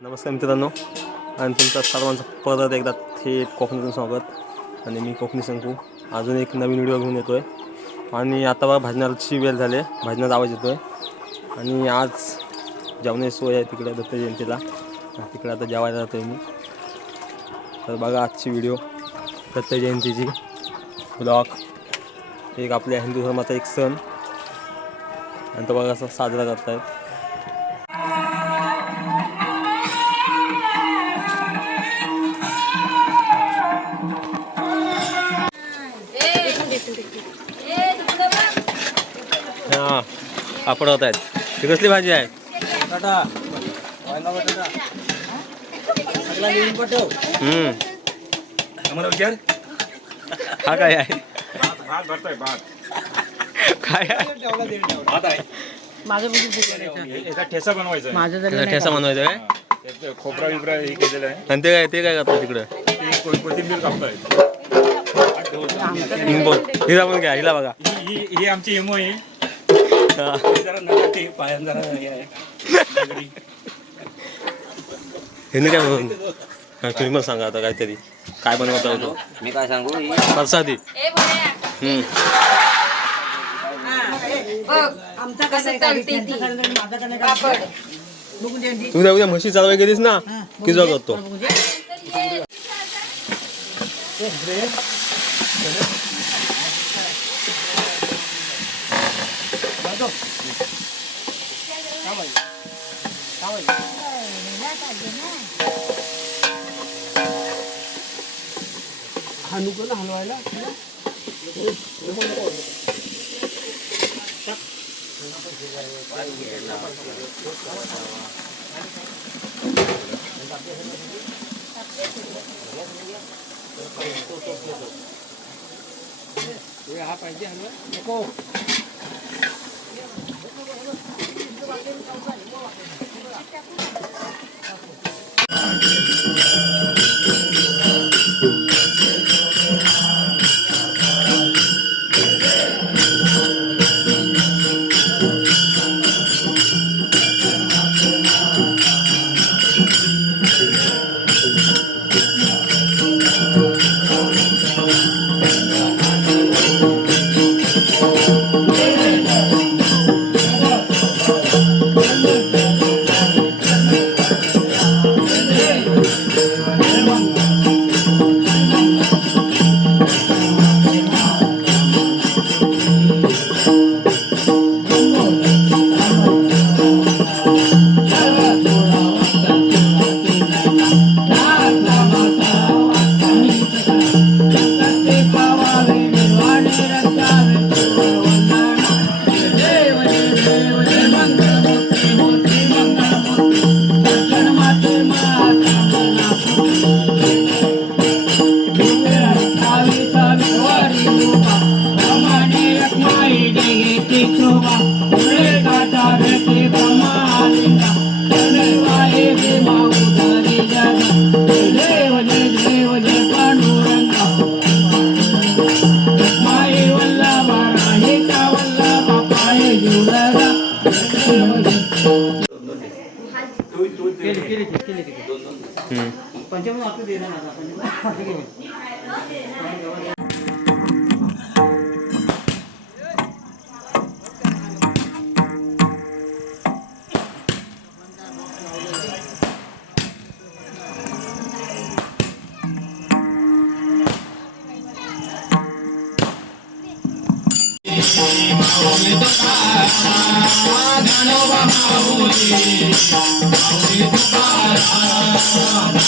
नमस्कार मित्रांनो आणि तुमचं सर्वांचं परत एकदा थेट कोकणातून स्वागत. आणि मी कोकणी संकू अजून एक नवीन व्हिडिओ घेऊन येतो आहे आणि आता बघा भाजनाची वेळ झाली आहे. भाजनाचा आवाज येतो आहे आणि आज जेवणाची सोय आहे तिकडे दत्त जयंतीला. तिकडे आता जेवायला जातो आहे मी. तर बघा आजची व्हिडिओ दत्त जयंतीची. ब्लॉग एक आपल्या हिंदू धर्माचा एक सण. आणि तो बघा असा साजरा करतायत. हां पापड होत आहेत ही कसली भाजी आहे? हम्म. हा काय आहे? काय आहे? याचा ठेसा बनवायचा आहे. त्याचा ठेसा बनवायचा त्यात खोबरा बिबरा हे केलेलं आहे? आणि ते काय ते काय करतात तिकडं? ते को- कोथिंबीर कापताय बोल हिला पण घ्या हिला बघा. ही. ही ही आमची एमओ आहे हा. जरा नका पायान जरा हे आहे हिने काय म्हणून हा, तुम्ही पण सांगा आता काहीतरी. काय बनवता होतो मी काय सांगू ही प्रसादी. ती? उद्या उद्या म्हशी चालवाय गेलीस ना की जो करतो Thank ano ko na, halwala. Ya, apa aja, Eko. కొంచెం నాకు తీరన్నా కొంచెం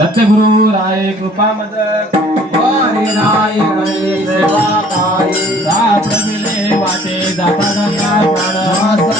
सतगुरु राय कृपा मद हरी राय करे सेवा कारी जात मिले वाटे जाता गंगा प्राण।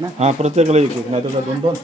नाही हा प्रत्येकाला एक एक. नाही तर दोन दोन